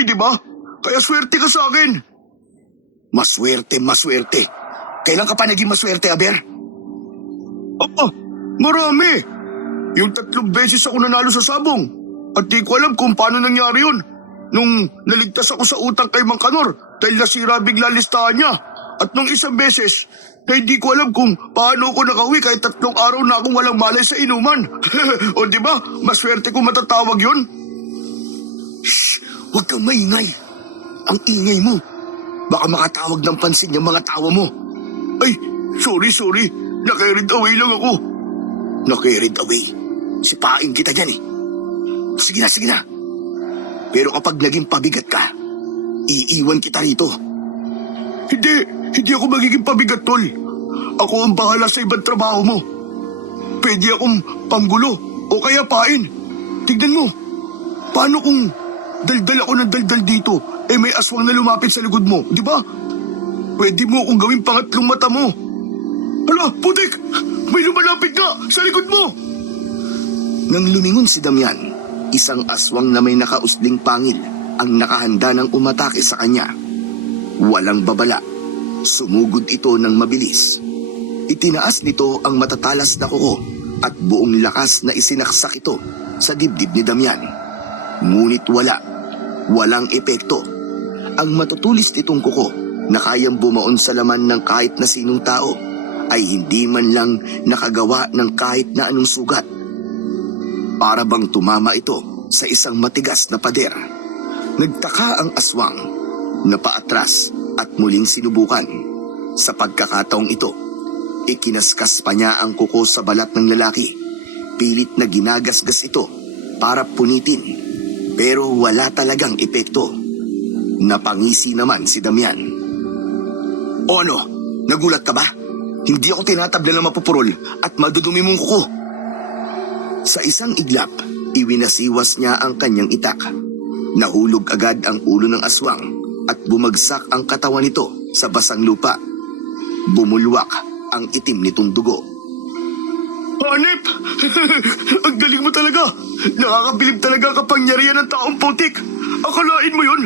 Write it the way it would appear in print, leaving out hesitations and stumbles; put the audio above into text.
bagay, di ba? Kaya swerte ka sa akin. Maswerte, maswerte. Kailan ka pa naging maswerte, Aber? Marami. Yung 3 beses ako nanalo sa sabong. At di ko alam kung paano nangyari yun. Nung naligtas ako sa utang kay Mang Kanor dahil nasira bigla listahan niya. At nung isang beses, na hindi ko alam kung paano ako nakauwi kahit 3 araw na akong walang malay sa inuman. O di ba, maswerte kung matatawag yun? Shh! Huwag kang maingay. Ang ingay mo. Baka makatawag ng pansin yung mga tawa mo. Ay, sorry. Nakarid away lang ako. Nakarid away? Sipain kita dyan eh. Sige na. Pero kapag naging pabigat ka, iiwan kita rito. Hindi ako magiging pabigat, tol. Ako ang bahala sa ibang trabaho mo. Pwede akong panggulo o kaya pain. Tignan mo, paano kung daldal ako ng daldal dito, may aswang na lumapit sa likod mo, di ba? Pwede mo akong gawing pangatlong mata mo. Hala, putik! May lumalapit nga sa likod mo! Nang lumingon si Damian, isang aswang na may nakausling pangil ang nakahanda ng umatake sa kanya. Walang babala, sumugod ito ng mabilis. Itinaas nito ang matatalas na kuko at buong lakas na isinaksak ito sa dibdib ni Damian. Ngunit walang epekto. Ang matutulis nitong kuko na kayang bumaon sa laman ng kahit na sinong tao ay hindi man lang nakagawa ng kahit na anong sugat. Para bang tumama ito sa isang matigas na pader. Nagtaka ang aswang, napaatras at muling sinubukan. Sa pagkakataong ito, ikinaskas pa niya ang kuko sa balat ng lalaki. Pilit na ginagasgas ito para punitin, pero wala talagang epekto. Napangisi naman si Damian. O ano, nagulat ka ba? Hindi ako tinatabla ng mapupurol at madudumi mong kuko. Sa isang iglap, iwinasiwas niya ang kanyang itak. Nahulog agad ang ulo ng aswang at bumagsak ang katawan nito sa basang lupa. Bumulwak ang itim nitong dugo. Hanep! Ang galing mo talaga! Nakakabilib talaga ang kapangyarihan ng taong putik! Akalain mo yun?